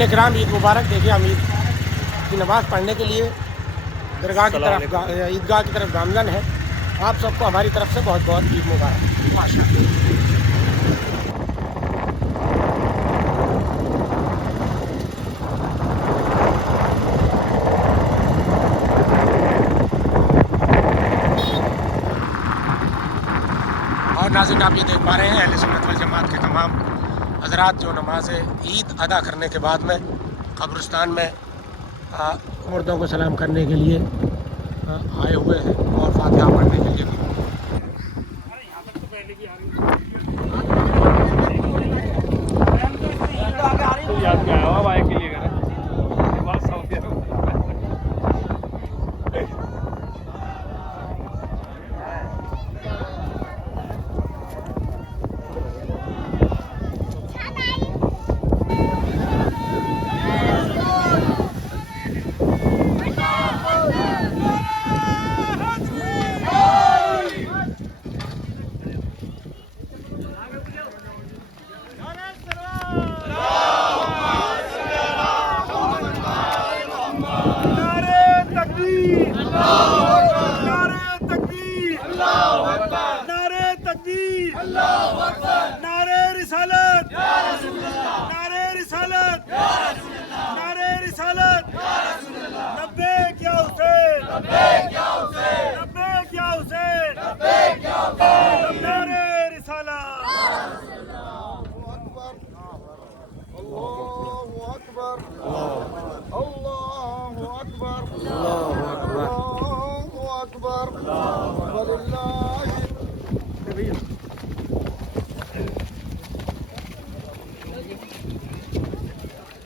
इकराम ईद मुबारक। देखिए हम ईद की नमाज़ पढ़ने के लिए दरगाह की तरफ ईदगाह की तरफ गामजन है। आप सबको हमारी तरफ से बहुत बहुत ईद मुबारक। माशाअल्लाह। और नाज़रीन आप ये देख पा रहे हैं अहले सुन्नत वल जमात के तमाम हज़रात जो नमाज ईद अदा करने के बाद में कब्रिस्तान में मुर्दों को सलाम करने के लिए आए हुए हैं और फातिहा पढ़ने के लिए।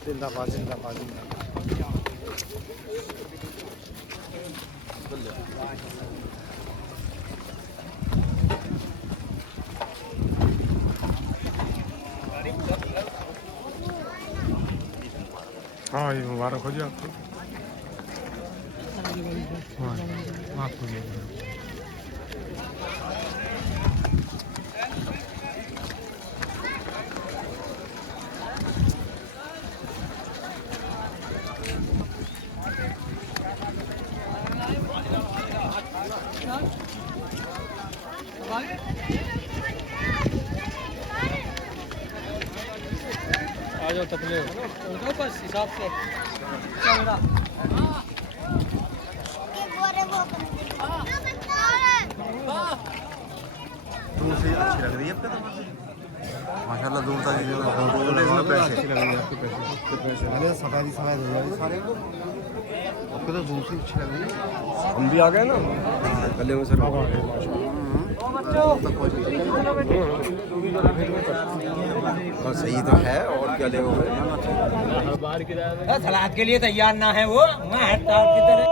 जिंदाबाद जिंदाबाद हाँ ये मुबारक हो जाए आपको। माफ कीजिए। आ जाओ तकले उनको बस हिसाब से दूर से अच्छी लग रही है आपका तो माशाल्लाह। दूर तक इसमें पैसे अच्छी लग रही है आपके पैसे अरे सफाई सफाई हो जाएगी सारे को आपको तो दूर से अच्छी लग रही है। हम भी आ गए ना गले में सर और सही तो है और क्या ले सलाद के लिए तैयार ना है वो मैं हड़ताल की तरह।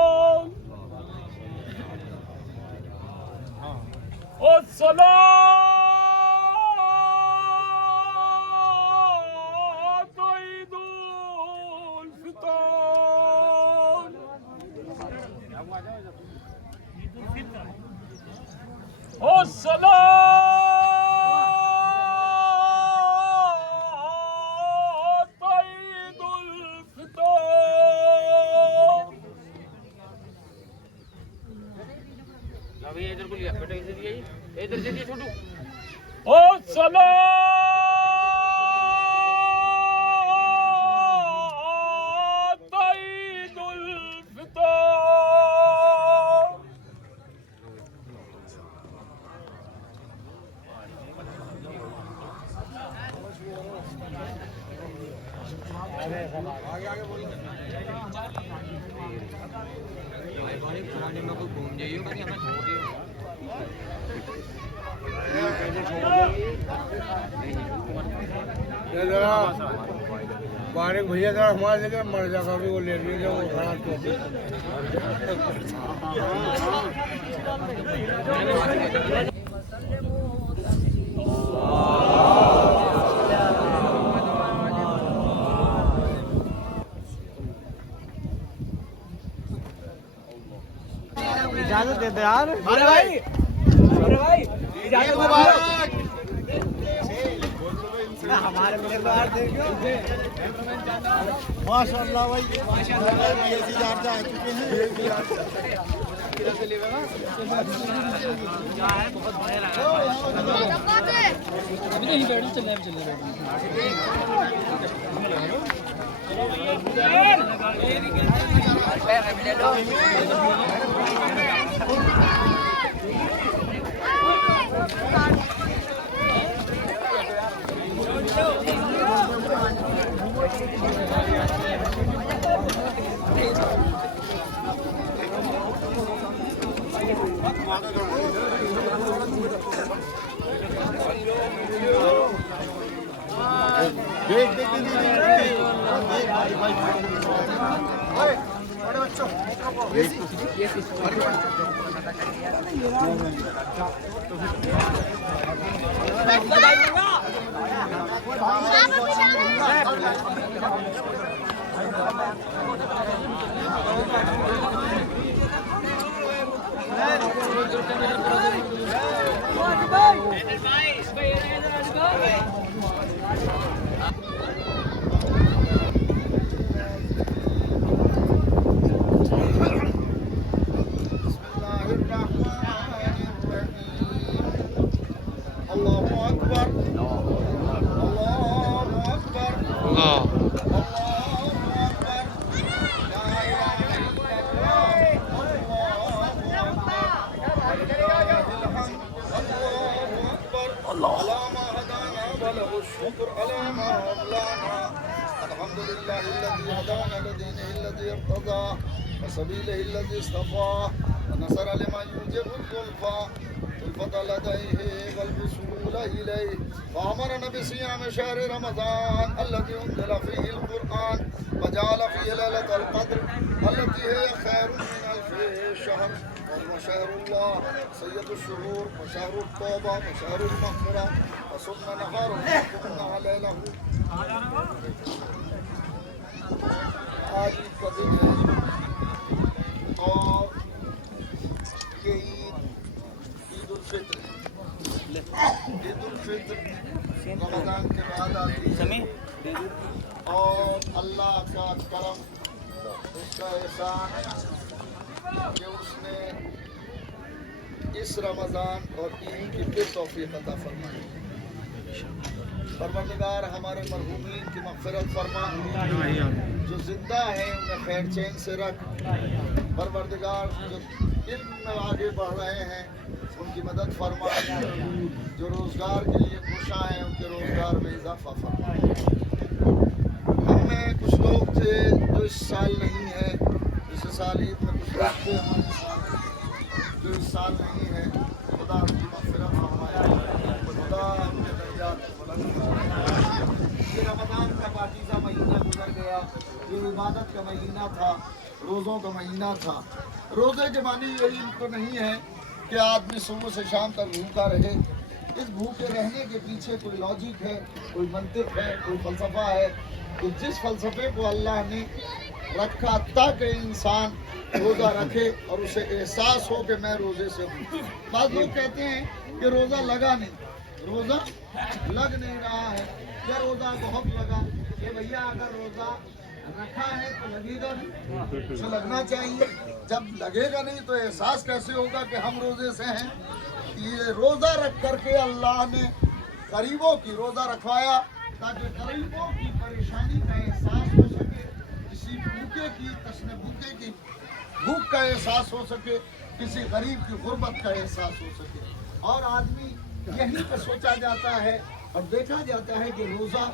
इधर को लिया बेटा इधर से दिए छोटू ओ सलाम घूम जाइए बारे भैया जरा हमारे जगह मर जाएगा भी वो ले लीजिए वो खराब इजाजत दे दे यार। अरे भाई इजाजत मुबारक। माशाल्लाह भाई BSc आ चुके हैं। وسبيله الذي اصطفى ونصر لمن يوجب الظلفى الفضل لديه والوصول إليه وأمرنا بصيام شهر رمضان الذي أنزل فيه القرآن وجعل فيه ليلة القدر التي هي خير من ألف شهر وشهر الله سيد الشهور وشهر التوبة وشهر المغفرة وصمنا نهاره وقمنا ليله آج کا دن ہے اور یہ عید الفطر رمضان کے بعد آتی ہے اور اللہ کا کرم اس کا احسان کہ اس نے اس رمضان اور عید کی پھر توفیق عطا فرمائی۔ پروردگار ہمارے مرحومین کی مغفرت فرما، جو زندہ ہیں انہیں خیر چین سے رکھ۔ پروردگار جو علم میں آگے بڑھ رہے ہیں ان کی مدد فرما، جو روزگار کے لیے کوشاں ہیں ان کے روزگار میں اضافہ فرما۔ ہم میں کچھ لوگ تھے جو اس سال نہیں ہیں، اس سال عید میں کچھ لوگ تھے ہمارے ساتھ جو اس سال نہیں ہیں، خدا ان کی مغفرت فرمائے، خدا ان کے درجات کو بلند فرمائے۔ یہ رمضان کا پاکیزہ مہینہ گزر گیا، یہ عبادت کا مہینہ تھا، روزوں کا مہینہ تھا۔ روزے کے معنی یہی تو نہیں ہے کہ آدمی صبح سے شام تک بھوکا رہے۔ اس بھوکے رہنے کے پیچھے کوئی لاجک ہے، کوئی منطق ہے، کوئی فلسفہ ہے، کہ جس فلسفے کو اللہ نے رکھا تاکہ انسان روزہ رکھے اور اسے احساس ہو کہ میں روزے سے ہوں۔ بعض لوگ کہتے ہیں کہ روزہ لگا نہیں، روزہ لگ نہیں رہا ہے، یا روزہ بہت لگا۔ کہ بھیا اگر روزہ رکھا ہے تو لگے گا نہیں، اسے لگنا چاہیے۔ جب لگے گا نہیں تو احساس کیسے ہوگا کہ ہم روزے سے ہیں؟ یہ روزہ رکھ کر کے اللہ نے غریبوں کی روزہ رکھوایا تاکہ غریبوں کی پریشانی کا احساس ہو سکے، کسی بھوکے کی تشنہ بھوکے کی بھوک کا احساس ہو سکے، کسی غریب کی غربت کا احساس ہو سکے۔ اور آدمی یہیں پہ سوچا جاتا ہے اور دیکھا جاتا ہے کہ روزہ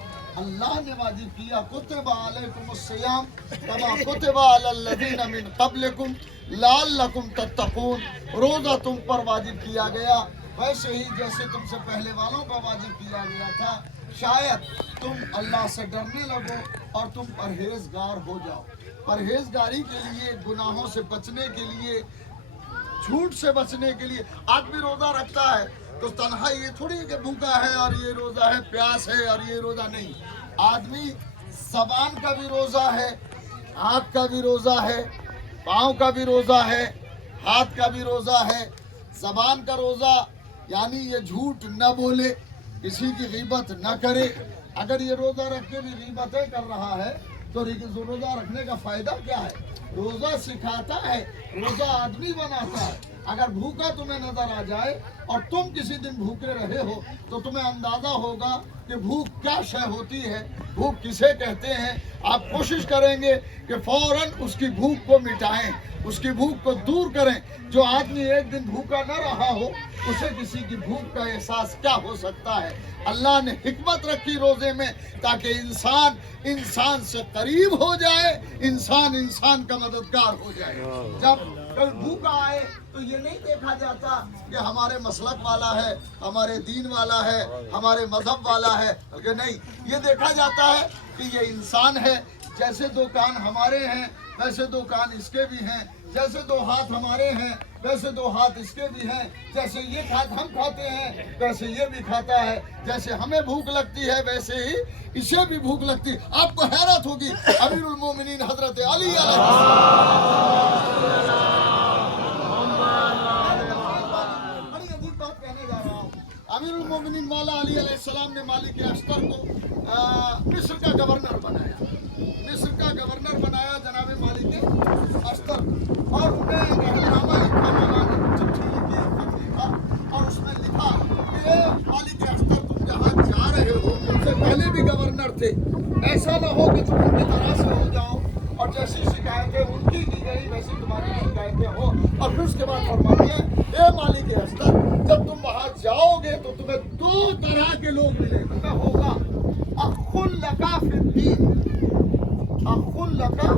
اللہ نے واجب کیا، کتب علیکم الصیام کما کتب علی الذین من قبلکم لعلکم تتقون۔ روزہ تم پر واجب کیا گیا ویسے ہی جیسے تم سے پہلے والوں پر واجب کیا گیا تھا، شاید تم اللہ سے ڈرنے لگو اور تم پرہیزگار ہو جاؤ۔ پرہیزگاری کے لیے، گناہوں سے بچنے کے لیے، جھوٹ سے بچنے کے لیے آدمی روزہ رکھتا ہے تو تنہا یہ تھوڑی کہ بھوکا ہے اور یہ روزہ ہے، پیاس ہے اور یہ روزہ نہیں۔ آدمی زبان کا بھی روزہ ہے، آنکھ کا بھی روزہ ہے، پاؤں کا بھی روزہ ہے، ہاتھ کا بھی روزہ ہے۔ زبان کا روزہ یعنی یہ جھوٹ نہ بولے، کسی کی غیبت نہ کرے، अगर ये रोजा रख के भी रीबतें कर रहा है तो रोजा रखने का फायदा क्या है? रोजा सिखाता है, रोजा आदमी बनाता है। अगर भूखा तुम्हें नजर आ जाए और तुम किसी दिन भूखे रहे हो तो तुम्हें अंदाजा होगा कि भूख क्या शय होती है, भूख किसे कहते हैं। आप कोशिश करेंगे कि फौरन उसकी भूख को मिटाएं, उसकी भूख को दूर करें। जो आदमी एक दिन भूखा न रहा हो उसे किसी की भूख का एहसास क्या हो सकता है। अल्लाह ने हिकमत रखी रोजे में ताकि इंसान इंसान से करीब हो जाए, इंसान इंसान का मददगार हो जाए। जब कोई भूखा आए तो ये नहीं देखा जाता कि हमारे मसलक वाला है, हमारे दीन वाला है, हमारे मजहब वाला है, बल्कि नहीं, ये देखा जाता है कि ये इंसान है। जैसे दो कान हमारे हैं वैसे दो कान इसके भी हैं, जैसे दो हाथ हमारे हैं वैसे दो हाथ इसके भी हैं, जैसे ये हम खाते हैं वैसे ये भी खाता है, जैसे हमें भूख लगती है वैसे ही इसे भी भूख लगती है। आपको हैरत होगी, अमीरुल मोमिनीन हजरत अली बड़ी अजीब बात कहने जा रहा हूँ। अमीरुल मोमिनीन मौला अली अलैहिस्सलाम ने मालिक अस्कर को मिस्र का गवर्नर बनाया, मिस्र का गवर्नर बनाया जनाब मालिक अस्कर, और उन्हें रहलनामा लिखा, मौला ने चिट्ठी लिखी, खत लिखा और उसमें लिखा कि मालिक अस्कर तुम जहाँ जा रहे हो तुमसे पहले भी गवर्नर थे, ऐसा ना हो कि तुम उनकी तरह से हो जाओ और जैसी शिकायतें उनकी की गई वैसी तुम्हारी शिकायतें हो। और फिर उसके बाद फरमाते हैं ए मालिक अस्कर जब तुम वहाँ जाओगे तो तुम्हें दो तरह के लोग मिलेंगे। होगा अखुल लका फिद्दीन, अखुल लका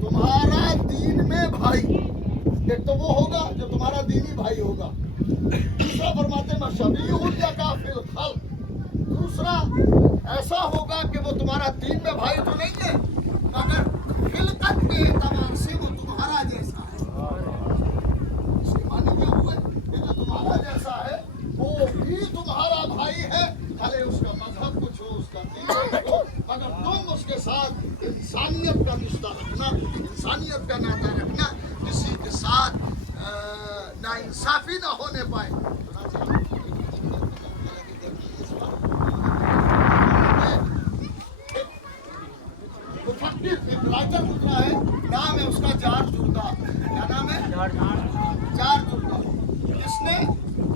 तुम्हारा दीन में भाई, एक तो वो होगा जो तुम्हारा दीनी भाई होगा। दूसरा फरमाते हैं शबीहुल लका फिल खल्क, दूसरा ऐसा होगा कि वो तुम्हारा दीन में भाई तो नहीं है मगर खिलकत के एतबार से वो तुम्हारा जैसा है। इसके माने क्या हुए कि जो तुम्हारा जैसा है वो भी तुम्हारा भाई है, भले उसका मजहब कुछ हो, उसका दीन हो, मगर तुम उसके साथ इंसानियत का रिश्ता रखना, इंसानियत का नाता रखना, किसी के साथ नाइंसाफी ना होने पाए। एक राइटर गुजरा है, नाम है उसका जारजुर्दा। क्या नाम है? जारजुर्दा। इसने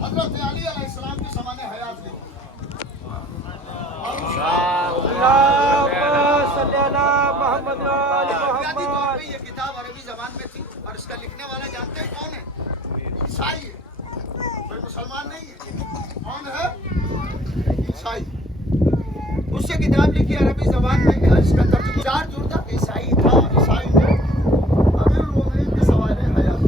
हजरत अली अलैहिस्सलाम के ज़माने हयात ली। ये किताब अरबी जबान में थी और इसका लिखने वाला जानते हैं कौन है? ईसाई है, कोई मुसलमान नहीं है। कौन है? ईसाई। उससे किताब लिखी अरबी जबान में, इसका तर्जुमा जारजुर्दा ईसाई था। ईसाई ने अमीरुल मोमिनीन के सवाले हयात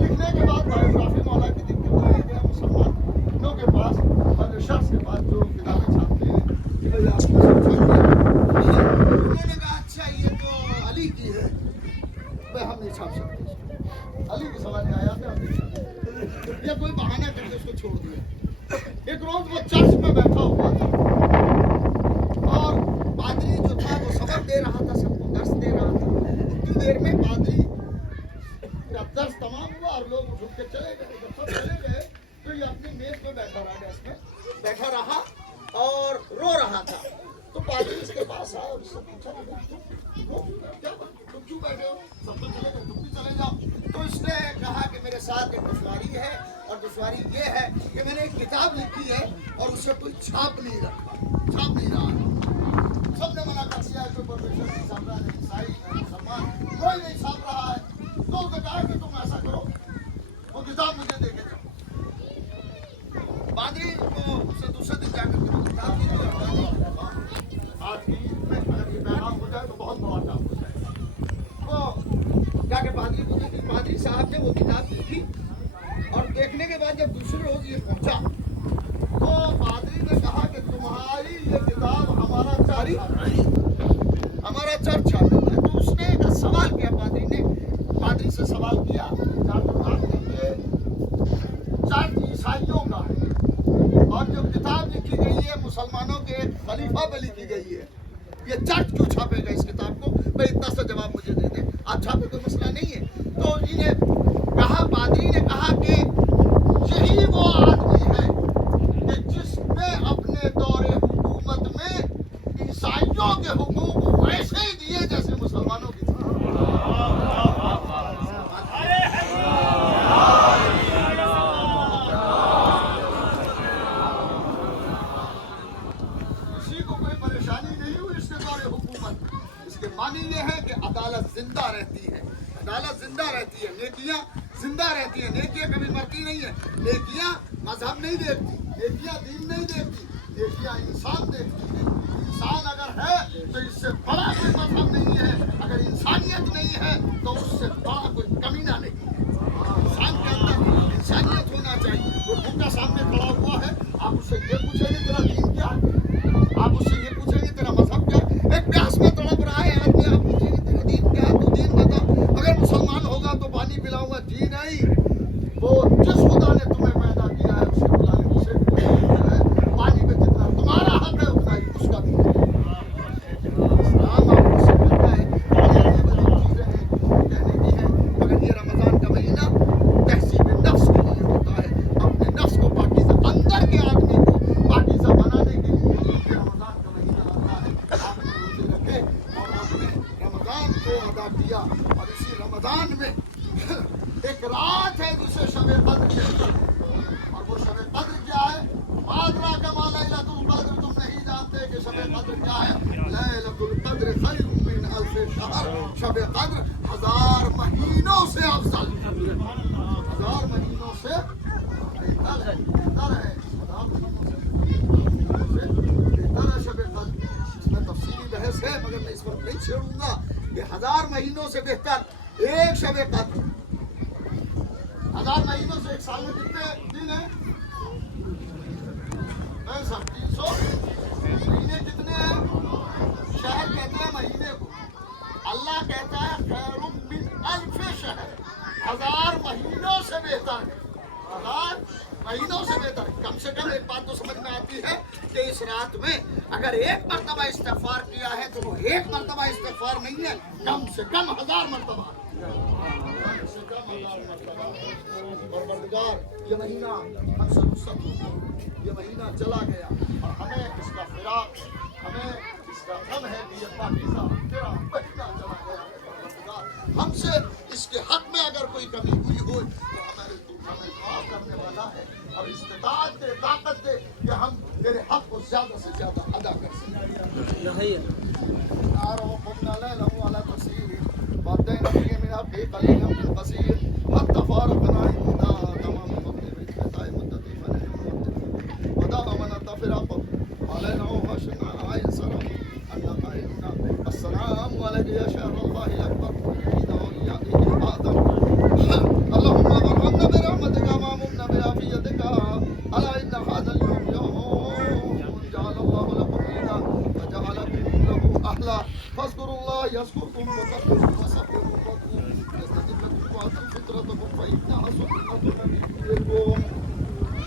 लिखने के बाद बायोग्राफी मौला की दिक्कत तो ये गया मुसलमानों के पास और शख्स के पास जो किताबें छापते हैं कि भाई आपको उन्होंने कहा अच्छा ये तो अली की है, भाई हम नहीं छाप सकते, अली के सवाल में आया था हम नहीं छाप सकते, या कोई बहाना करके उसको छोड़ दिया। एक रोज वो चर्च में बैठा हुआ था और पादरी जो था वो सबक दे रहा था, सबको दर्स दे रहा था। उतनी देर में पादरी का दर्स तमाम हुआ और लोग उठ के चले गए। जब सब चले गए तो ये अपनी मेज पे बैठा रहा, डेस्क में बैठा रहा और रो रहा था। तो पादरी इसके पास आया और उससे पूछा क्या तुम क्यों बैठे हो, सब तो चले गए, तुम भी चले जाओ। तो इसने कहा कि मेरे साथ एक दुश्वारी है और दुश्वारी ये है कि मैंने एक किताब लिखी है और उसे कोई छाप नहीं रहा। सबने मना कर दिया, कोई प्रोफेसर नहीं छाप रहा है, ईसाई मुसलमान कोई नहीं छाप रहा है। तो उसने कहा कि तुम ऐसा करो, वो किताब मुझे दे के जाओ। पादरी को उसे दूसरे दिन जाकर किताब दी थी। आज की में अगर ये पैगाम हो जाए तो बहुत बड़ा काम हो जाएगा। तो जाके पादरी को देखी, पादरी साहब ने वो किताब लिखी और देखने के बाद जब दूसरे रोज ये पहुंचा तो पादरी ने कहा कि तुम्हारी ये किताब हमारा चर्च छापेगा। तो उसने एक सवाल किया, पादरी से सवाल किया, चर्च ईसाइयों का है और जो किताब लिखी गई है मुसलमानों के एक खलीफा पे लिखी गई है, ये चर्च क्यों छापेगा इस किताब को? भाई इतना सा जवाब मुझे दे दे, आप छापे कोई मसला नहीं है। तो इन्हें कहा, पादरी ने कहा कि यही वो आदमी है कि जिसने अपने दौरे हुकूमत में हिंदुओं के हुकूक वैसे ही दिए जैसे मुसलमानों की किसी को कोई परेशानी नहीं हुई इसके द्वारा हुकूमत। इसके मानी ये है कि अदालत जिंदा रहती है, अदालत जिंदा रहती है, नेकियां जिंदा रहती है, नेकियां कभी मरती नहीं है। नेकियां मजहब नहीं देखती, नेकियां दीन नहीं देखती, नेकियां इंसान देखती है। इंसान अगर है तो इससे बड़ा कोई मजहब नहीं है, अगर इंसानियत नहीं है तो उससे बड़ा कोई कमीना नहीं है। इंसान के अंदर इंसानियत होना चाहिए। वो भूखा सामने खड़ा हुआ है, आप उससे ये पूछेंगे तेरा दीन क्या है, आप उससे ये पूछेंगे तेरा मजहब क्या है। एक प्यास में तड़प रहा है आदमी, आप पूछेंगे तेरा दीन क्या है, तो दीन बता। अगर मुसलमान होगा तो पानी पिलाऊंगा, जी नहीं, वो जिस खुदा ने तुम्हें पैदा किया है उसी खुदा ने उसे है। पानी पे जितना तुम्हारा हक है उतना ही उसका भी है। इस्लाम आपको सिखाता है ये बड़ी चीजें हैं कहने की है। मगर ये रमजान का महीना तहसीब नफ्स के लिए होता है, अपने नफ्स को पाकीज़ा, अंदर के आदमी को पाकीज़ा बनाने के लिए ये रमजान का महीना आता है। आपने रोजे रखे और आपने रमजान को अदा किया। और इसी रमजान में एक रात है जिसे शब-ए कद्र कहते हैं। और वो शब-ए कद्र क्या है? मादरा कमा लैलतुल कद्र, तुम नहीं जानते कि शब-ए कद्र क्या है? लैलतुल कद्र खैरुम मिन अल्फ शहर। शब-ए कद्र 1000 महीनों से अफजल, 1000 महीनों से बेहतर है, बेहतर है, 1000 महीनों से बेहतर है शब-ए कद्र। इसमें तफसीली बहस है मगर मैं इस वक्त नहीं छेड़ूंगा। ये 1000 महीनों से बेहतर एक शब-ए कद्र। 1000 महीनों से एक साल में कितने दिन हैं? 300 महीने कितने हैं? शहर कहते हैं महीने को, अल्लाह कहता है खैरुम मिन अल्फ शहर, 1000 महीनों से बेहतर है, 1000 महीनों से बेहतर। कम से कम एक बात तो समझ में आती है कि इस रात में अगर एक मरतबा इस्तिग़फ़ार किया है तो वो एक मरतबा इस्तिग़फ़ार नहीं है, कम से कम 1000 मरतबा। परवरदिगार ये महीना हमसे रुख़्सत हो गया, ये महीना चला गया और हमें इसका फिराक, हमें इसका गम है कि ये पाकीज़ा तेरा महीना चला गया है। परवरदिगार हमसे इसके हक में अगर कोई कमी हुई हो तो हमें माफ़ करने वाला है और इस्तिताअत दे, ताकत दे कि हम तेरे हक को ज़्यादा से ज़्यादा अदा कर सकें।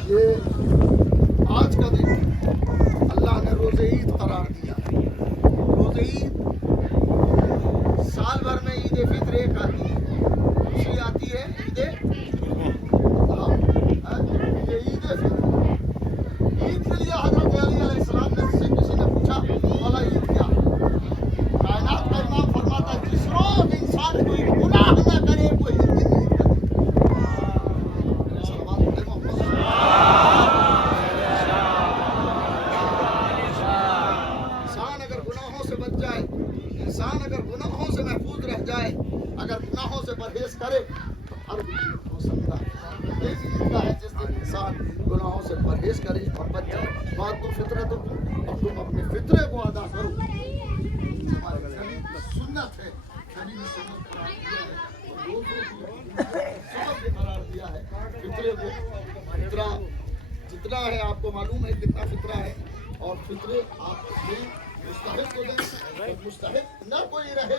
ये आज का दिन अल्लाह ने रोज़े ईद करार दिया है। रोज़े ईद साल भर में ईद फित्र एक आती है, दूसरी आती है ईद ये ईद फित्र। ईद के लिए हज़रत अली अलैहिस्सलाम ने से किसी ने पूछा वाला ईद क्या? कायनात का इमाम फरमाता है जिस रोज इंसान कोई गुनाह न करे वो ईद नहीं करे। इंसान अगर गुनाहों से महफूज रह जाए, अगर गुनाहों से परहेज करे तो हर चीज हो सकता है। ये जिंदा है जिस दिन इंसान गुनाहों से परहेज करे और बच जाए। बात तो फितरत और तुम अपने फितरे को अदा करो। हमारे नबी की सुन्नत है, नबी ने सुन्नत करार दिया है और रोज़ों की करार दिया है। फितरे को फितरा जितना है आपको मालूम है कितना फितरा है और फितरे आप मुस्तहिक को दें, मुस्तहिक न कोई रहे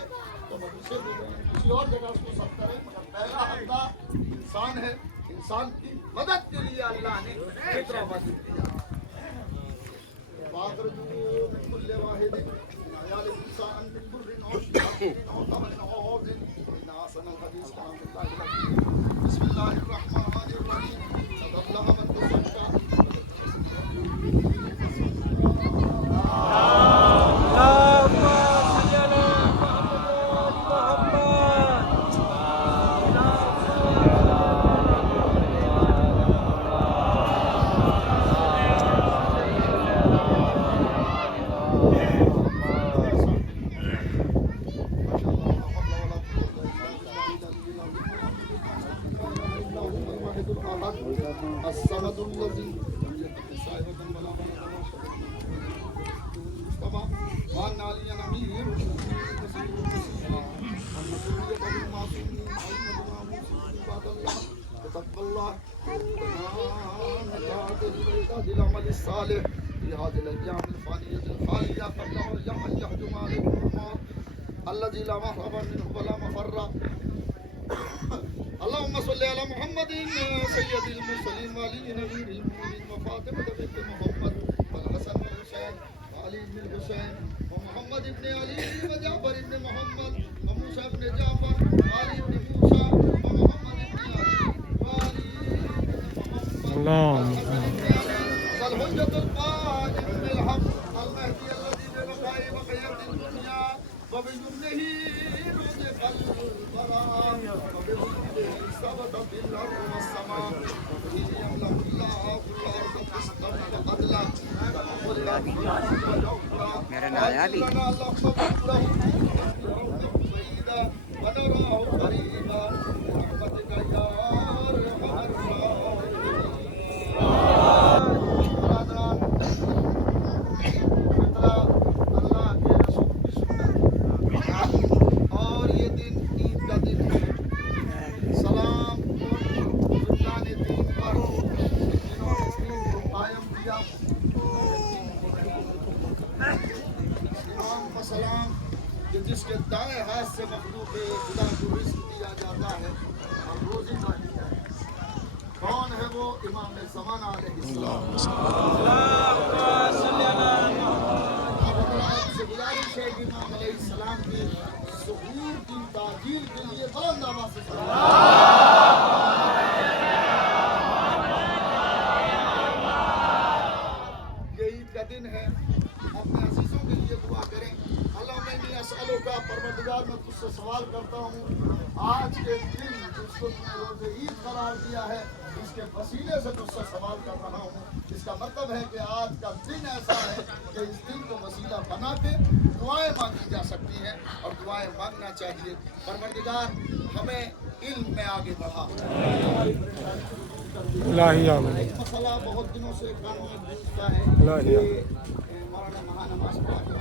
तो मदरसे को दें, किसी और जगह उसको सब करें। मगर पहला हक़दार इंसान है, इंसान की मदद के लिए अल्लाह ने फितरा वाजिब किया। बिस्मिल्लाहिर्रहमानिर्रहीम। الأيام الفانية الخالية فالله يهجم عليكم الموت الذي لا مهرب منه ولا مفر اللهم صل على محمد سيد المرسلين وعلي نبي المؤمنين وفاطمة بنت محمد والحسن والحسين وعلي بن الحسين ومحمد بن علي وجعفر بن محمد وموسى بن جعفر وعلي بن موسى ومحمد بن علي وعلي بن محمد الحجة القائم بالحق المهدي الذي ببقاء بقية الدنيا وبجنده رزق البراء وبجنده ثبت في الأرض والسماء وبه يملأ الله الأرض قسطا وعدلا وقل لنا اللهم له بعيدا ونراه قريبا برحمتك يا أرحم الراحمين اور یہ دن عید کا دن ہے سلام بزرگان دین پر جنہوں نے دین کو قائم کیا امام کا سلام کہ جس کے دائیں ہاتھ سے مخلوق خدا کو رزق دیا جاتا ہے اور روزی کا دیا ہے کون ہے وہ امام زمانہ علیہ السلام سے گزارش ہے کہ امام علیہ السلام کی ظہور کی تعجیل کے لیے بلند آواز سے یہ عید کا دن ہے اپنے عزیزوں کے لیے دعا کریں اللہ میں اسألوں کا پروردگار میں تجھ سے سوال کرتا ہوں آج کے دن جس کو تم نے روز عید قرار دیا ہے اس کے وسیلے سے تجھ سے سوال کر رہا ہوں اس کا مطلب ہے کہ آج کا دن ایسا ہے کہ اس دن کو وسیلہ بنا کے دعائیں مانگی جا سکتی ہیں اور دعائیں مانگنا چاہیے پروردگار ہمیں علم میں آگے بڑھا ایک مسئلہ بہت دنوں سے کان میں گونجتا ہے کہ مولانا مہا نماز پڑھا کر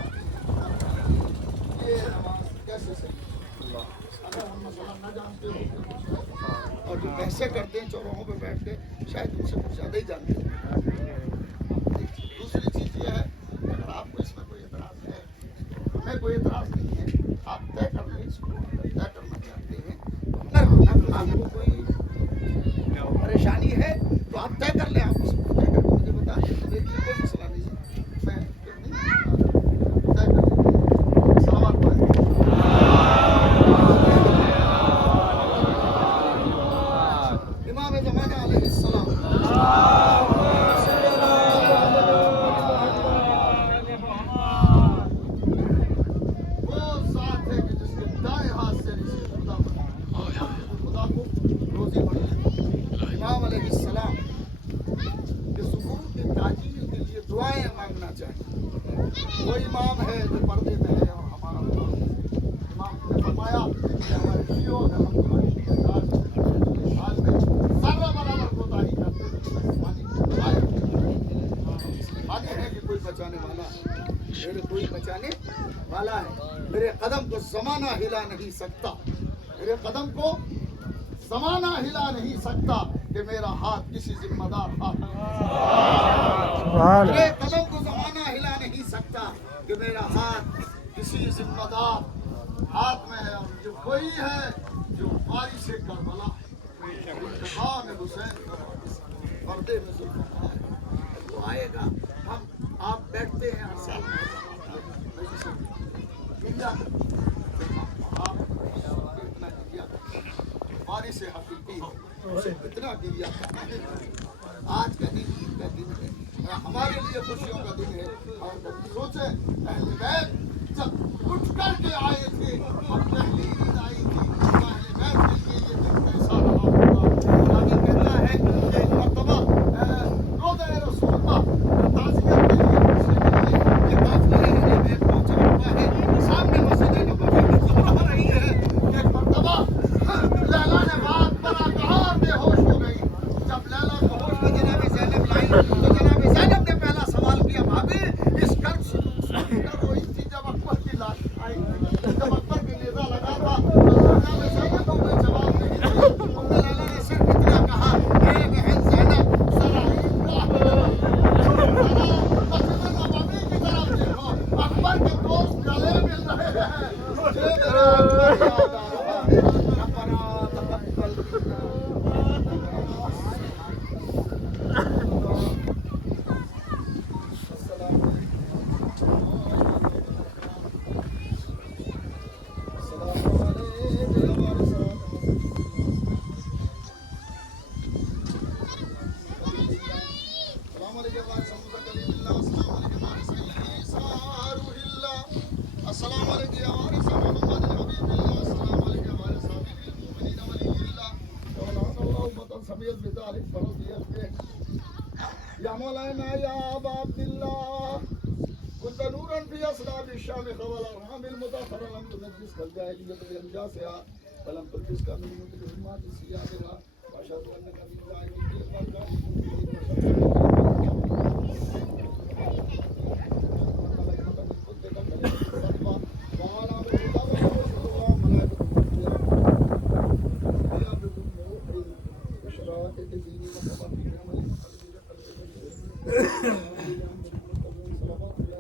یہ نماز کیسے صحیح اگر ہم مسئلہ نہ جانتے ہو اور جو بحثیں کرتے ہیں چوراہوں پہ بیٹھ کے شاید ان سے کچھ زیادہ ہی جانتے ہیں دوسری چیز یہ ہے اگر آپ کو اس میں کوئی اعتراض ہے ہمیں کوئی اعتراض نہیں ہے آپ طے کر لیں اس کو طے کرنا چاہتے ہیں اگر آپ کو کوئی پریشانی ہے تو آپ طے کر لیں آپ اس کو طے کر کے مجھے بتا دیں میرے لیے کوئی مسئلہ نہیں ہے میں طے کر لیں سلامات پڑھیں امام زمانہ علیہ السلام وہ ذات ہے کہ جس کے دائیں ہاتھ سے رزق خدا کو روزی بڑی امام علیہ السلام کے ظہور کی تعجیل کے لیے دعائیں مانگنا چاہیے وہ امام ہے جو پردے میں ہے اور ہمارا امام نے فرمایا کہ ہمارے پیو اگر ہم تمہاری حال میں ذرہ برابر کوتاہی کرتے ہیں تو مانے ہے کہ کوئی بچانے والا ہے میرے کوئی بچانے والا ہے میرے قدم کو زمانہ ہلا نہیں سکتا میرے قدم کو زمانہ ہلا نہیں سکتا کہ میرا ہاتھ کسی ذمہ دار ہاتھ میرے قدم کو زمانہ ہلا نہیں سکتا کہ میرا ہاتھ کسی ذمہ دار ہاتھ میں ہے اور جو کوئی ہے جو وارث کربلا خان حسین پردے میں ذوالفقار وہ آئے گا ہم آپ بیٹھتے ہیں ہر سال وارث حقیقی اسے کتنا گریا آج کا دن عید کا دن ہے ہمارے لیے خوشیوں کا دن ہے اور سوچیں اہل بیت جب اٹھ کر کے آئے تھے اور پہلی عید آئی تھی اہل بیت کے لیے یہ دن کیسا رہا ہوگا آگے کہتا ہے کہ ایک مرتبہ روضہ رسول اللہ تعزیت کے لیے پوچھنے کے لیے کہ قافلہ اہل بیت پہنچا ہوا ہے سامنے مسجد نبوی نظر آ رہی ہے کہ ایک مرتبہ لیلا نے بات پر کہاں بے ہوش ہو گئی جب لیلا کو ہوش میں جناب زینب لائی تو جناب زینب نے پہلا سوال کیا بھابی اس قرض کا کوئی السلام علیکم یا وارث محمد حبیب اللہ السلام علیکم یا وارث حبیب المؤمنین ولی اللہ مولانا اللہ امة سمیت بذلك فرضیت یا مولانا یا ابا عبداللہ كنت نورا في اصلاب الشام خوال ارحام المدخر لم تنجس كالجاهلية بانجاسها ولم تلبسك من مدرهمات سيادها واشهد انك من زائد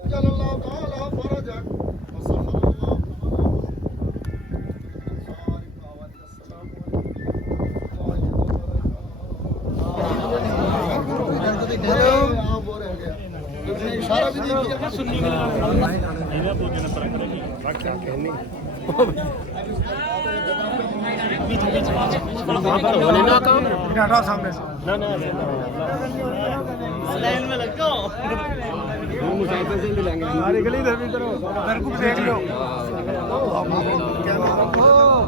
جل اللہ تعالی فرجك وسخر اللہ السلام علیکم اشارہ بھی ہماری گلی ادھر بھی کرو ادھر کو دیکھ لو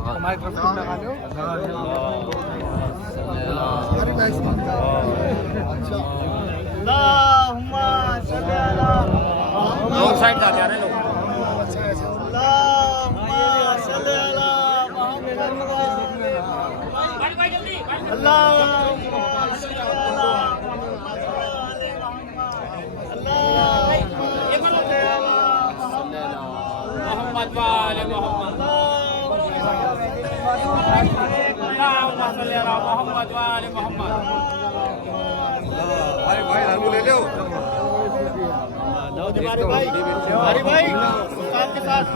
ہماری طرف لگا لو اللہم صلی علی لوگ سائڈ جا رہے ہیں لوگ اللہم صلی علی محمد اللہم صلی علی محمد وآل محمد اللهم صل على محمد وآل محمد بھائی بھائی ہم لے لو ہمارے بھائی استاد کے ساتھ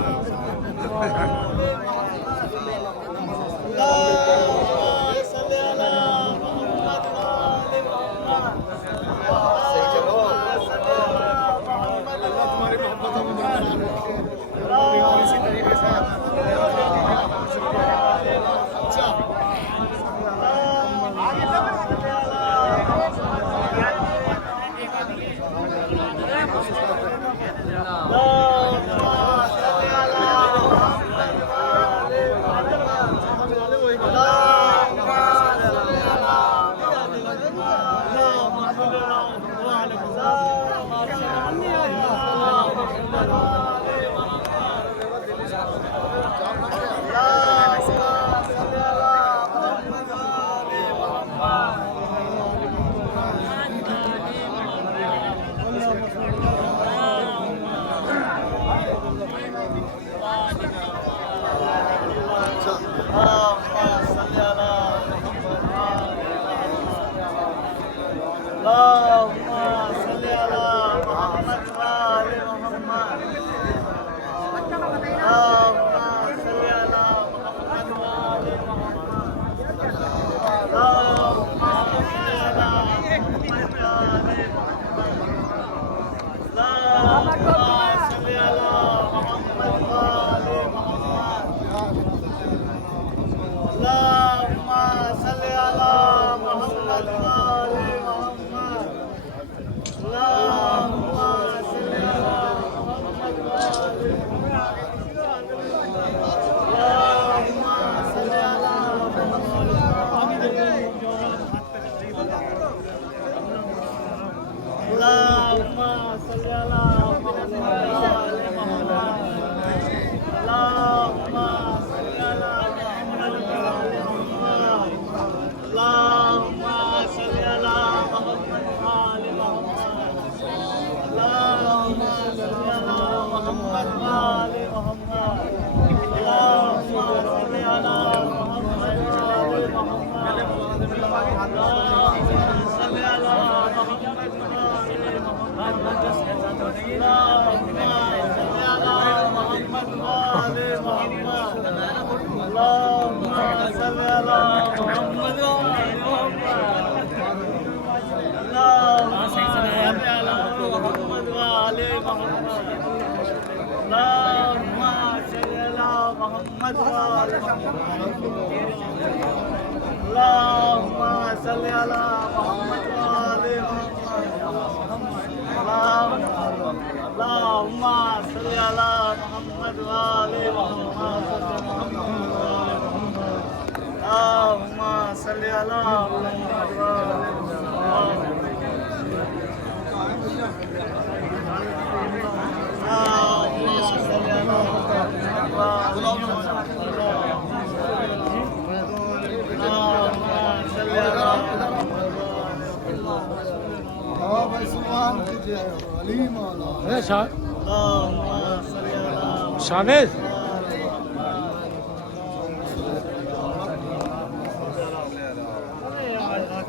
शावेज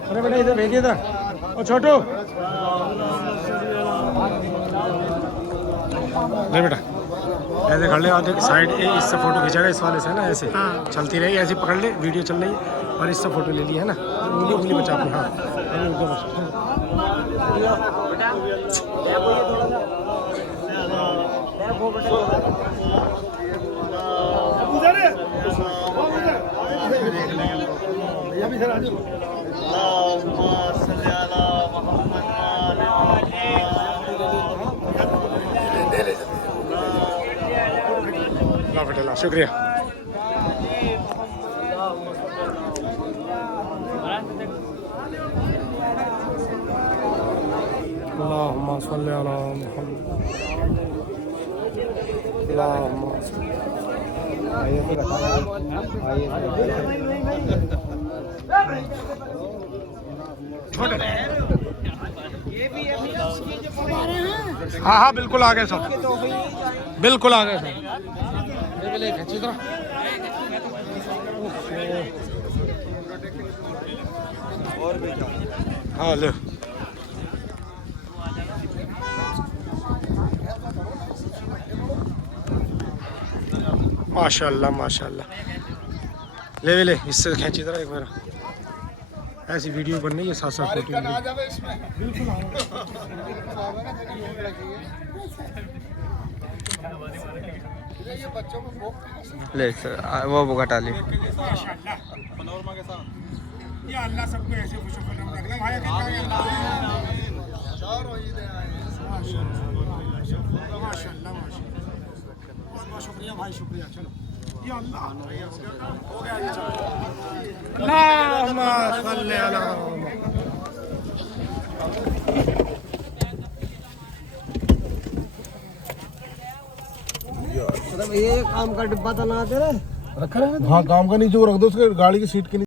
अरे बेटा इधर भेजिए इधर और छोटू ले बेटा ऐसे खड़ ले और देख साइड इससे फोटो खिंचाएगा इस वाले से है ना ऐसे चलती रही ऐसे पकड़ ले वीडियो चल रही है और इससे फोटो ले ली है ना उंगली उंगली बचा अपनी हाँ शुक्रिया अल्लाहुम्मा सल्ली अला मुहम्मद अल्लाहुम्मा हाँ हाँ बिल्कुल आ गए सब बिल्कुल आ गए सब खींची तरह हाँ ले माशाल्लाह माशाल्लाह ले ले इससे खींची तरह एक बार ऐसी वीडियो बननी है साथ साथ फोटो ले सर वो घटा ली या अल्लाह सबको ऐसे खुश रखना भाई माशाल्लाह बहुत शुक्रिया भाई शुक्रिया चलो या अल्लाह हो गया ये चलो अल्लाहुम्मा सल्ली अला ये काम का डिब्बा तो ना दे रहे हाँ काम का नहीं जो रख दो उसके गाड़ी की सीट के